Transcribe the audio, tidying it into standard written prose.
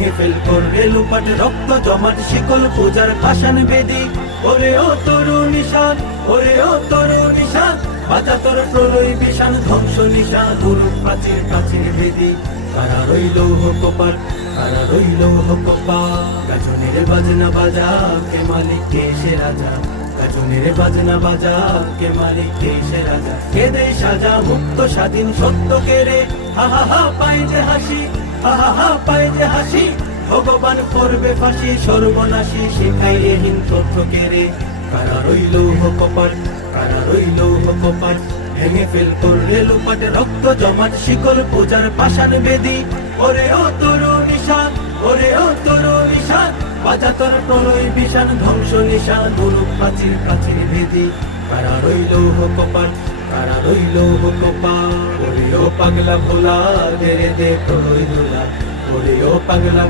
ভেঙে ফেল করবে লুপাট রক্ত জমাট শিকল পূজার পাষাণ বেদি। ওরে ও তরু নিশান, ওরে ও তরু নিশান, বাজা তোর প্রলয় বিশান ধ্বংস নিশান গুরু প্রাচীর প্রাচীর বেদি। কারা রইল কপাট, কারা রইল কপাট, গাজনের বাজনা বাজা কে মালিক কে সে রাজা, গাজনের বাজনা বাজা কে মালিক কে সে রাজা। কে দে সাজা মুক্ত স্বাধীন সত্য কে রে, হা হা হা পায় যে হাসি, হা হা হা পায় যে হাসি, ভগবান করবে ফাঁসি সর্বনাশী শিখাই এহীন তথ্য কে রে। কারা রইল কপাট, কারা রইল কপাট, ভেঙে ফেল করলে লুপাট রক্ত জমাট শিকল পূজার পাষাণ বেদি। ওরে ও তরু নিশান, ওরে ও তরু নিশান, বাজা তোর প্রলয় বিশান ধ্বংস নিশান গুরু প্রাচীর প্রাচীর বেদি। কারা রইল কপাট, কারা রইল কপাট, ওরে ও পাগলা ভোলা দে দে প্রলয় দোলা, ওরে ও পাগলা